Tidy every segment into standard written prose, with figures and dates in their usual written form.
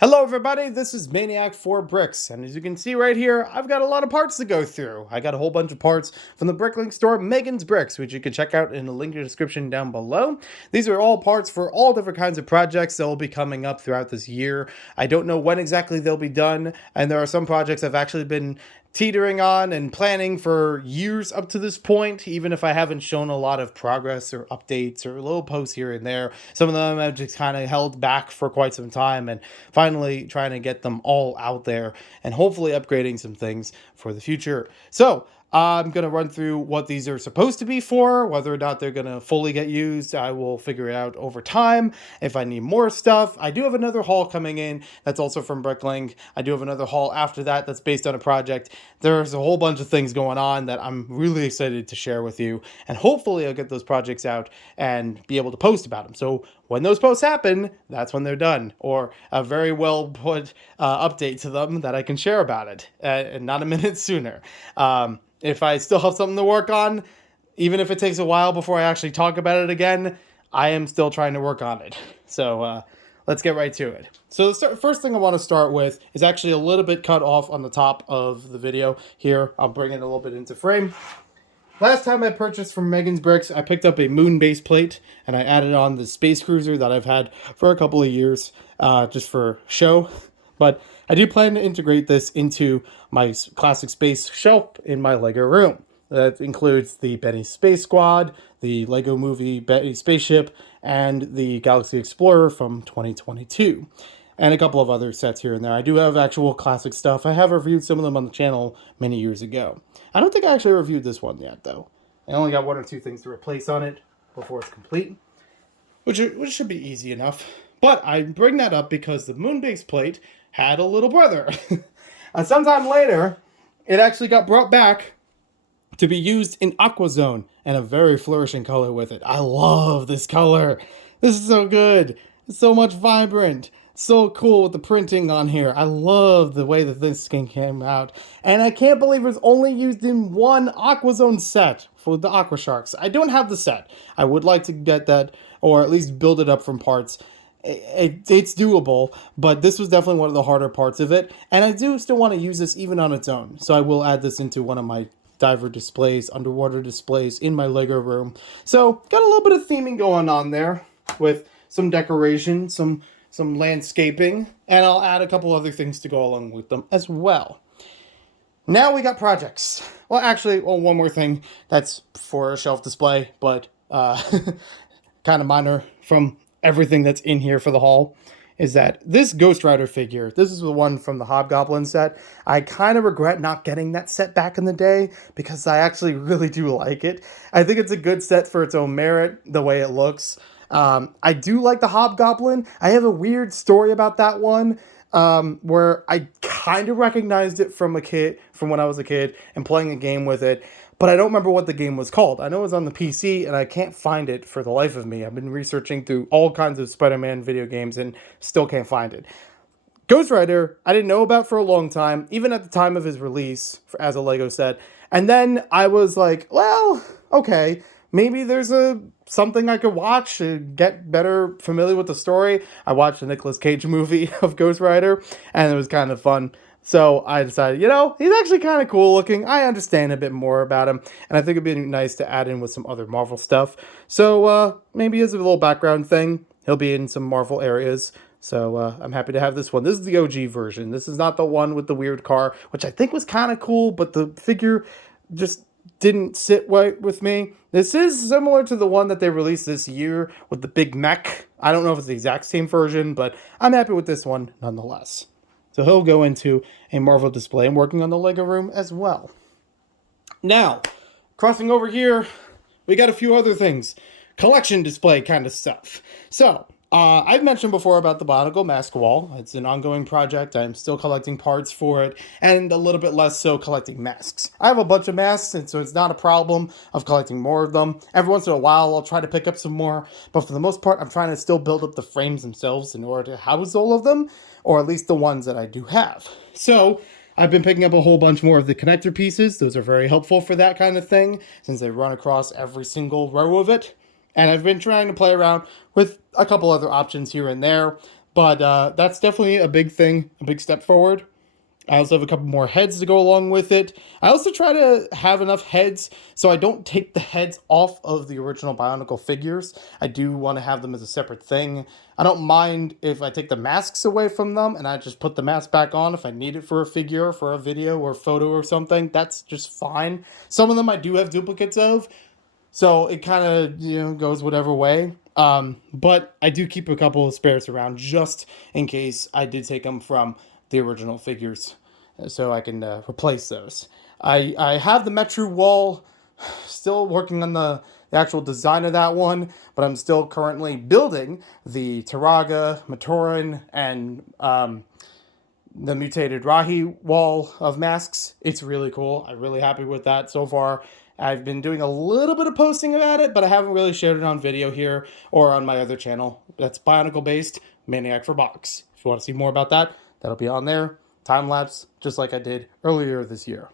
Hello everybody, this is Maniac for Bricks, and as you can see right here, I've got a lot of parts to go through. I got a whole bunch of parts from the BrickLink store, Megan's Bricks, which you can check out in the link in the description down below. These are all parts for all different kinds of projects that will be coming up throughout this year. I don't know when exactly they'll be done, and there are some projects I've actually been teetering on and planning for years up to this point, even if I haven't shown a lot of progress or updates or little posts here and there. Some of them I've just kind of held back for quite some time, and finally trying to get them all out there and hopefully upgrading some things for the future. So I'm going to run through what these are supposed to be for, whether or not they're going to fully get used. I will figure it out over time. If I need more stuff, I do have another haul coming in that's also from BrickLink. I do have another haul after that that's based on a project. There's a whole bunch of things going on that I'm really excited to share with you, and hopefully I'll get those projects out and be able to post about them. So when those posts happen, that's when they're done, or a very well put update to them that I can share about it, and not a minute sooner. If I still have something to work on, even if it takes a while before I actually talk about it again, I am still trying to work on it. So let's get right to it. So the first thing I want to start with is actually a little bit cut off on the top of the video here. I'll bring it a little bit into frame. Last time I purchased from Megan's Bricks, I picked up a moon base plate and I added on the space cruiser that I've had for a couple of years just for show. But I do plan to integrate this into my classic space shelf in my Lego room. That includes the Benny Space Squad, the Lego Movie Benny Spaceship, and the Galaxy Explorer from 2022. And a couple of other sets here and there. I do have actual classic stuff. I have reviewed some of them on the channel many years ago. I don't think I actually reviewed this one yet, though. I only got one or two things to replace on it before it's complete, which should be easy enough. But I bring that up because the moon base plate had a little brother. Sometime later, it actually got brought back to be used in Aqua Zone, and a very flourishing color with it. I love this color. This is so good. It's so much vibrant. So cool with the printing on here. I love the way that this skin came out. And I can't believe it's only used in one Aqua Zone set for the Aqua Sharks. I don't have the set. I would like to get that, or at least build it up from parts. It's doable, but this was definitely one of the harder parts of it. And I do still want to use this even on its own. So I will add this into one of my diver displays, underwater displays in my Lego room. So got a little bit of theming going on there with some decoration, some landscaping, and I'll add a couple other things to go along with them as well. Now we got projects. Well, actually, one more thing that's for a shelf display, but kind of minor from everything that's in here for the haul, is that this Ghost Rider figure, this is the one from the Hobgoblin set. I kind of regret not getting that set back in the day because I actually really do like it. I think it's a good set for its own merit, the way it looks. I do like the Hobgoblin. I have a weird story about that one, where I kind of recognized it from when I was a kid and playing a game with it, but I don't remember what the game was called. I know it was on the PC and I can't find it for the life of me. I've been researching through all kinds of Spider-Man video games and still can't find it. Ghost Rider, I didn't know about for a long time, even at the time of his release as a Lego set. And then I was like, well, okay, maybe there's something I could watch to get better familiar with the story. I watched the Nicolas Cage movie of Ghost Rider, and it was kind of fun. So I decided, he's actually kind of cool looking. I understand a bit more about him, and I think it'd be nice to add in with some other Marvel stuff. So maybe as a little background thing, he'll be in some Marvel areas. So I'm happy to have this one. This is the OG version. This is not the one with the weird car, which I think was kind of cool, but the figure just didn't sit right with me. This is similar to the one that they released this year with the big mech. I don't know if it's the exact same version, but I'm happy with this one nonetheless. So he'll go into a Marvel display. I'm working on the Lego room as well. Now, crossing over here, we got a few other things. Collection display kind of stuff. So, I've mentioned before about the Barnacle Mask Wall. It's an ongoing project. I'm still collecting parts for it, and a little bit less so collecting masks. I have a bunch of masks, and so it's not a problem of collecting more of them. Every once in a while, I'll try to pick up some more, but for the most part, I'm trying to still build up the frames themselves in order to house all of them, or at least the ones that I do have. So, I've been picking up a whole bunch more of the connector pieces. Those are very helpful for that kind of thing, since they run across every single row of it. And I've been trying to play around with a couple other options here and there, But that's definitely a big thing, a big step forward. I also have a couple more heads to go along with it. I also try to have enough heads so I don't take the heads off of the original Bionicle figures. I do want to have them as a separate thing. I don't mind if I take the masks away from them and I just put the mask back on if I need it for a figure, for a video or photo or something. That's just fine. Some of them I do have duplicates of, so it kind of, goes whatever way. But I do keep a couple of spares around just in case I did take them from the original figures, so I can replace those. I have the Metru wall, still working on the actual design of that one, but I'm still currently building the Taraga, Matoran, and the mutated Rahi wall of masks. It's really cool. I'm really happy with that so far. I've been doing a little bit of posting about it, but I haven't really shared it on video here or on my other channel. That's Bionicle based, Maniac for Box. If you want to see more about that, that'll be on there. Time lapse, just like I did earlier this year.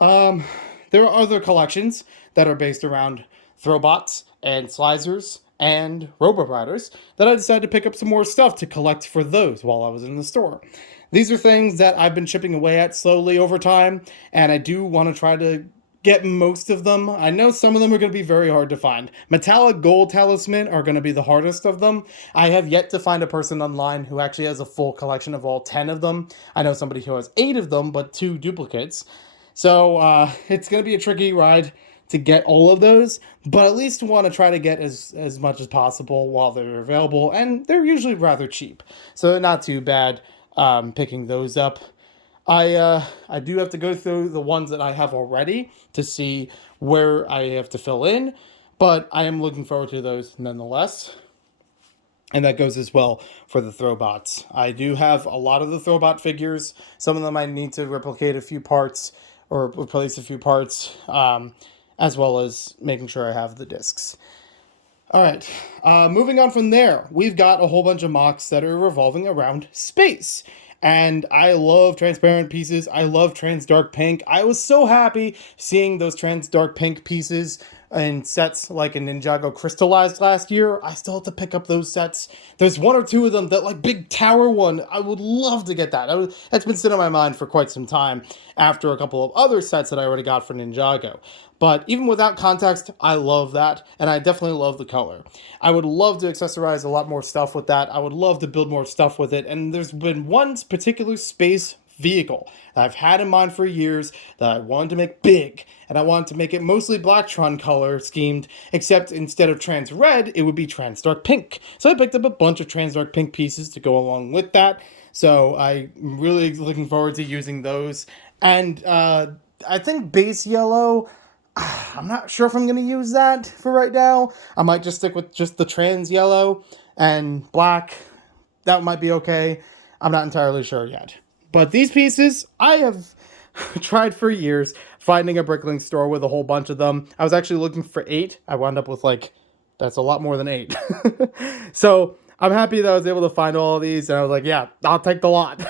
There are other collections that are based around Throwbots and Slizers and Robo Riders that I decided to pick up some more stuff to collect for those while I was in the store. These are things that I've been chipping away at slowly over time, and I do want to try to get most of them. I know some of them are going to be very hard to find. Metallic Gold Talisman are going to be the hardest of them. I have yet to find a person online who actually has a full collection of all 10 of them. I know somebody who has 8 of them, but 2 duplicates. So it's going to be a tricky ride to get all of those, but at least want to try to get as much as possible while they're available, and they're usually rather cheap. So not too bad picking those up. I do have to go through the ones that I have already to see where I have to fill in, but I am looking forward to those nonetheless. And that goes as well for the Throwbots. I do have a lot of the Throwbot figures. Some of them I need to replicate a few parts or replace a few parts, as well as making sure I have the discs. All right, moving on from there, we've got a whole bunch of mocks that are revolving around space. And I love transparent pieces. I love trans dark pink. I was so happy seeing those trans dark pink pieces in sets like in Ninjago Crystallized last year. I still have to pick up those sets. There's 1 or 2 of them, that like big tower one. I would love to get that. That's been sitting on my mind for quite some time after a couple of other sets that I already got for Ninjago. But even without context, I love that, and I definitely love the color. I would love to accessorize a lot more stuff with that. I would love to build more stuff with it, and there's been one particular space vehicle that I've had in mind for years that I wanted to make big, and I wanted to make it mostly Blacktron color schemed, except instead of trans red, it would be trans dark pink. So I picked up a bunch of trans dark pink pieces to go along with that, so I'm really looking forward to using those. And I think base yellow, I'm not sure if I'm going to use that for right now. I might just stick with just the trans yellow and black. That might be okay. I'm not entirely sure yet. But these pieces, I have tried for years finding a BrickLink store with a whole bunch of them. I was actually looking for 8. I wound up with that's a lot more than 8. So I'm happy that I was able to find all of these. And I was like, yeah, I'll take the lot.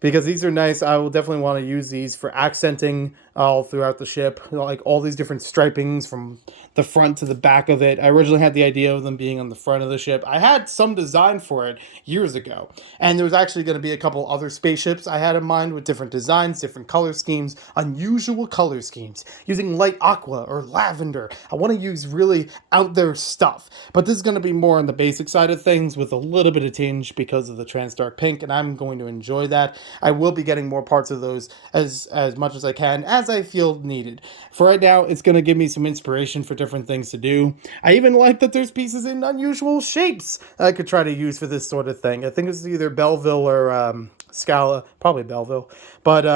Because these are nice. I will definitely want to use these for accenting all throughout the ship. Like all these different stripings from the front to the back of it. I originally had the idea of them being on the front of the ship. I had some design for it years ago. And there was actually going to be a couple other spaceships I had in mind with different designs, different color schemes, unusual color schemes, using light aqua or lavender. I want to use really out there stuff. But this is going to be more on the basic side of things with a little bit of tinge because of the trans dark pink, and I'm going to enjoy that. I will be getting more parts of those as much as I can, as I feel needed. For right now, it's going to give me some inspiration for different things to do. I even like that there's pieces in unusual shapes that I could try to use for this sort of thing. I think it's either Belleville or Scala, probably Belleville. But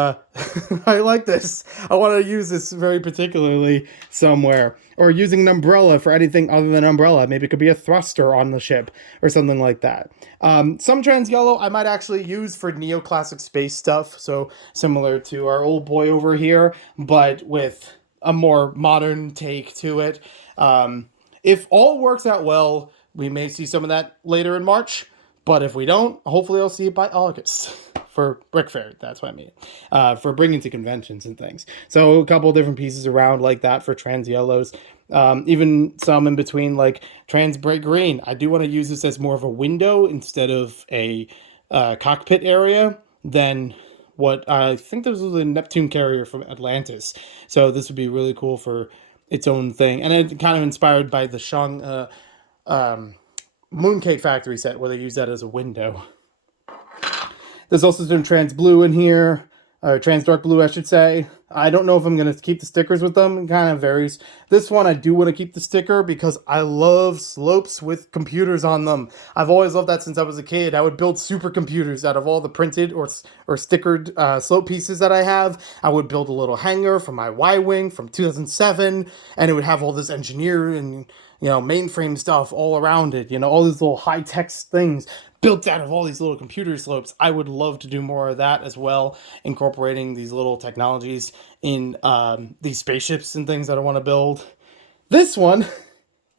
I like this. I want to use this very particularly somewhere. Or using an umbrella for anything other than umbrella. Maybe it could be a thruster on the ship or something like that. Some trans yellow I might actually use for neoclassic space stuff. So similar to our old boy over here, but with a more modern take to it. If all works out well, we may see some of that later in March. But if we don't, hopefully I'll see it by August. for Brick Fair. That's what I mean. For bringing to conventions and things. So a couple different pieces around like that for trans yellows. Even some in between, like trans bright green. I do want to use this as more of a window instead of a cockpit area than what I think this was a Neptune carrier from Atlantis. So this would be really cool for its own thing. And it kind of inspired by the Shang Mooncake Factory set where they use that as a window. There's also some trans blue in here, or trans dark blue, I should say. I don't know if I'm going to keep the stickers with them. It kind of varies. This one, I do want to keep the sticker because I love slopes with computers on them. I've always loved that since I was a kid. I would build supercomputers out of all the printed or stickered slope pieces that I have. I would build a little hangar for my Y-Wing from 2007, and it would have all this engineer and mainframe stuff all around it. All these little high-tech things built out of all these little computer slopes. I would love to do more of that as well, incorporating these little technologies in these spaceships and things that I want to build. This one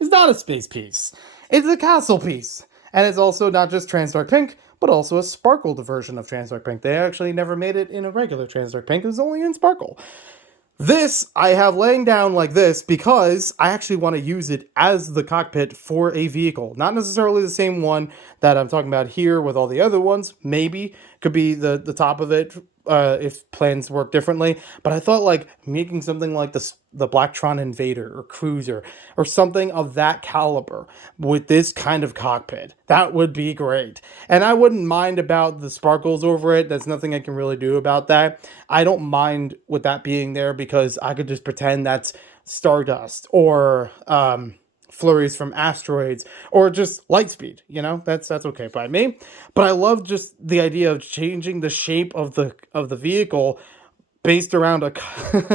is not a space piece. It's a castle piece. And it's also not just trans dark pink, but also a sparkled version of trans dark pink. They actually never made it in a regular trans dark pink. It was only in sparkle. This I have laying down like this because I actually want to use it as the cockpit for a vehicle. Not necessarily the same one that I'm talking about here with all the other ones. Maybe could be the top of it if plans work differently. But I thought like making something like the Blacktron Invader or Cruiser or something of that caliber with this kind of cockpit, that would be great. And I wouldn't mind about the sparkles over it. There's nothing I can really do about that. I don't mind with that being there because I could just pretend that's stardust or flurries from asteroids or just light speed. That's okay by me. But I love just the idea of changing the shape of the vehicle based around a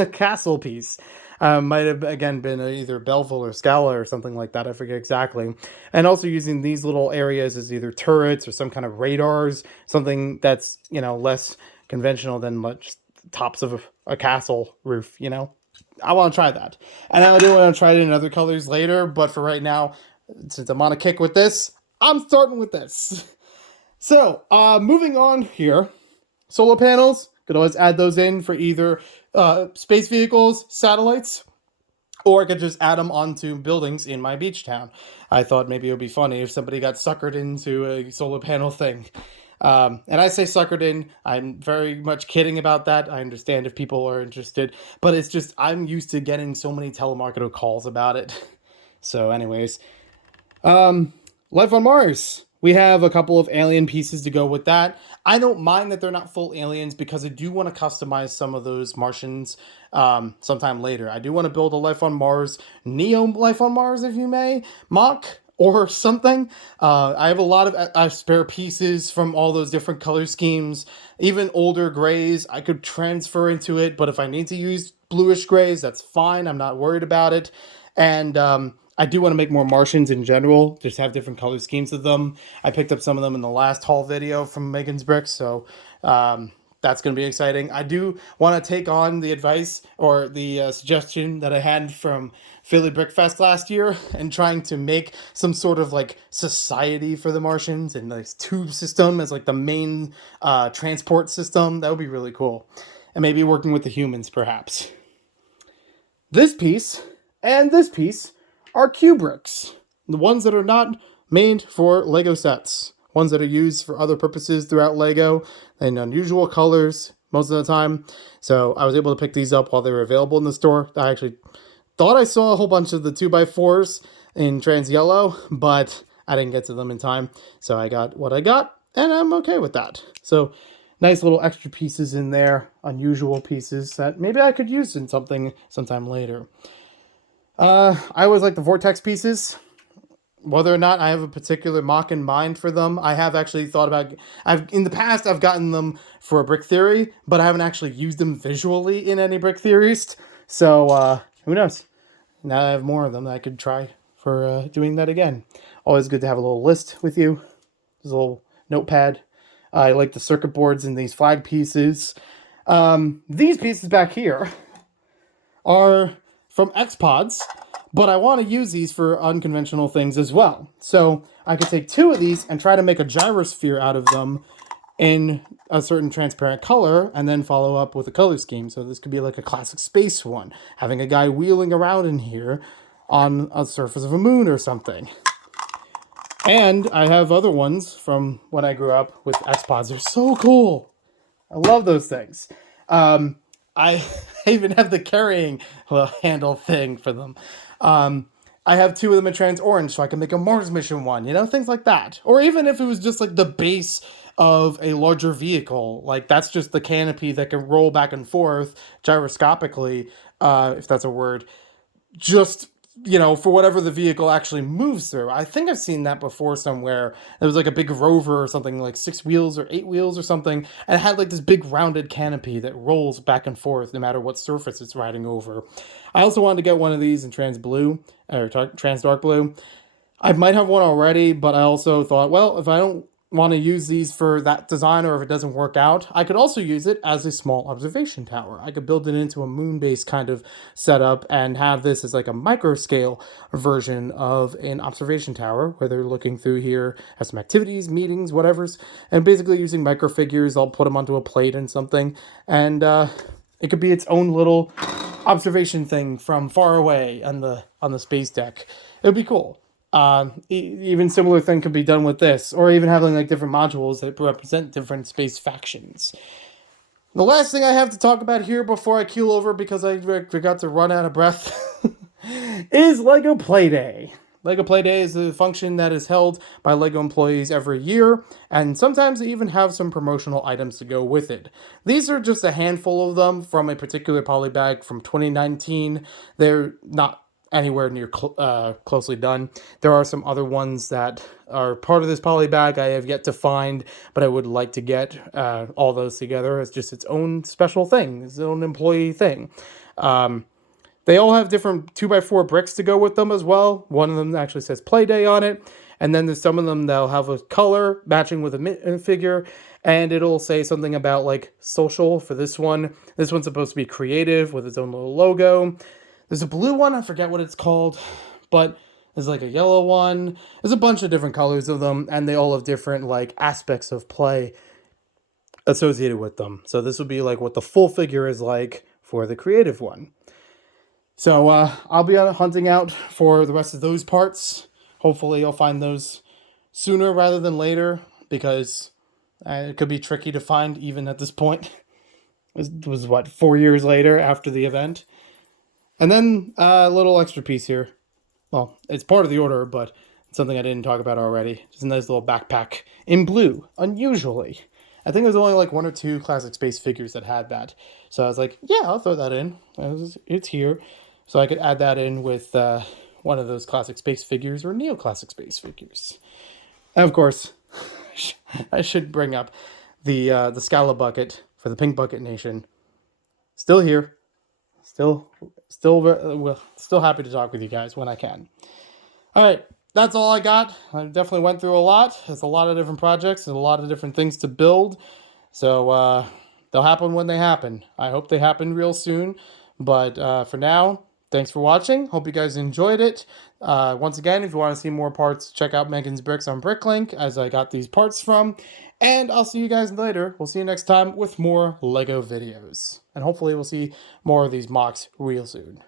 castle piece. Might have again been either Belleville or Scala or something like that. I forget exactly. And also using these little areas as either turrets or some kind of radars, something that's less conventional than just tops of a castle roof. I want to try that. And I do want to try it in other colors later, but for right now, since I'm on a kick with this, I'm starting with this. So, moving on here, solar panels, could always add those in for either space vehicles, satellites, or I could just add them onto buildings in my beach town. I thought maybe it would be funny if somebody got suckered into a solar panel thing. And I say suckered in, I'm very much kidding about that. I understand if people are interested, but it's just, I'm used to getting so many telemarketer calls about it. So anyways, life on Mars. We have a couple of alien pieces to go with that. I don't mind that they're not full aliens because I do want to customize some of those Martians sometime later. I do want to build a Life on Mars, Neo Life on Mars, if you may, mock or something. I have a lot of spare pieces from all those different color schemes, even older grays I could transfer into it, but if I need to use bluish grays, that's fine. I'm not worried about it. And I do want to make more Martians in general, just have different color schemes of them. I picked up some of them in the last haul video from Megan's Bricks, so that's going to be exciting. I do want to take on the advice or the suggestion that I had from Philly Brickfest last year and trying to make some sort of like society for the Martians and this tube system as like the main transport system. That would be really cool. And maybe working with the humans, perhaps. This piece and this piece are Q-bricks. The ones that are not made for Lego sets. Ones that are used for other purposes throughout Lego in unusual colors most of the time. So I was able to pick these up while they were available in the store. I actually thought I saw a whole bunch of the 2x4s in trans yellow, but I didn't get to them in time. So I got what I got, and I'm okay with that. So nice little extra pieces in there, unusual pieces that maybe I could use in something sometime later. I always like the Vortex pieces. Whether or not I have a particular mock in mind for them, I have actually thought about... in the past, I've gotten them for a Brick Theory, but I haven't actually used them visually in any Brick Theorist. So, who knows? Now I have more of them that I could try for doing that again. Always good to have a little list with you. There's a little notepad. I like the circuit boards in these flag pieces. These pieces back here are from X-Pods, but I want to use these for unconventional things as well. So I could take two of these and try to make a gyrosphere out of them in a certain transparent color and then follow up with a color scheme. So this could be like a classic space one, having a guy wheeling around in here on a surface of a moon or something. And I have other ones from when I grew up with X-Pods. They're so cool. I love those things. I even have the carrying handle thing for them. I have two of them in trans orange, so I can make a Mars mission one, things like that. Or even if it was just like the base of a larger vehicle, like that's just the canopy that can roll back and forth gyroscopically, if that's a word, just for whatever the vehicle actually moves through. I think I've seen that before somewhere. It was like a big rover or something, like 6 wheels or 8 wheels or something, and it had like this big rounded canopy that rolls back and forth no matter what surface it's riding over. I also wanted to get one of these in trans blue or trans dark blue. I might have one already, but I also thought, well, if I don't want to use these for that design, or if it doesn't work out, I could also use it as a small observation tower. I could build it into a moon-based kind of setup and have this as like a micro scale version of an observation tower where they're looking through here at some activities, meetings, whatever's, and basically using micro figures. I'll put them onto a plate and something, and it could be its own little observation thing from far away on the space deck. It would be cool. Even similar thing could be done with this, or even having like different modules that represent different space factions. The last thing I have to talk about here before I keel over because I forgot to run out of breath is LEGO Playday. LEGO Playday is a function that is held by LEGO employees every year, and sometimes they even have some promotional items to go with it. These are just a handful of them from a particular polybag from 2019. They're not anywhere near closely done. There are some other ones that are part of this polybag I have yet to find, but I would like to get all those together as just its own special thing, its own employee thing. They all have different 2x4 bricks to go with them as well. One of them actually says Playday on it, and then there's some of them that'll have a color matching with a figure, and it'll say something about like social for this one. This one's supposed to be creative with its own little logo. There's a blue one, I forget what it's called, but there's like a yellow one. There's a bunch of different colors of them, and they all have different like aspects of play associated with them. So this would be like what the full figure is like for the creative one. So I'll be hunting out for the rest of those parts. Hopefully I'll find those sooner rather than later, because it could be tricky to find even at this point. It was what, 4 years later after the event? And then a little extra piece here. Well, it's part of the order, but it's something I didn't talk about already. Just a nice little backpack in blue, unusually. I think there's only like 1 or 2 classic space figures that had that. So I was like, yeah, I'll throw that in. It's here. So I could add that in with one of those classic space figures or neoclassic space figures. And of course, I should bring up the Scala bucket for the Pink Bucket Nation. Still here. Still happy to talk with you guys when I can. All right, that's all I got. I definitely went through a lot. There's a lot of different projects and a lot of different things to build. So they'll happen when they happen. I hope they happen real soon. But for now, thanks for watching. Hope you guys enjoyed it. Once again, if you want to see more parts, check out Megan's Bricks on BrickLink, as I got these parts from. And I'll see you guys later. We'll see you next time with more LEGO videos. And hopefully we'll see more of these mocks real soon.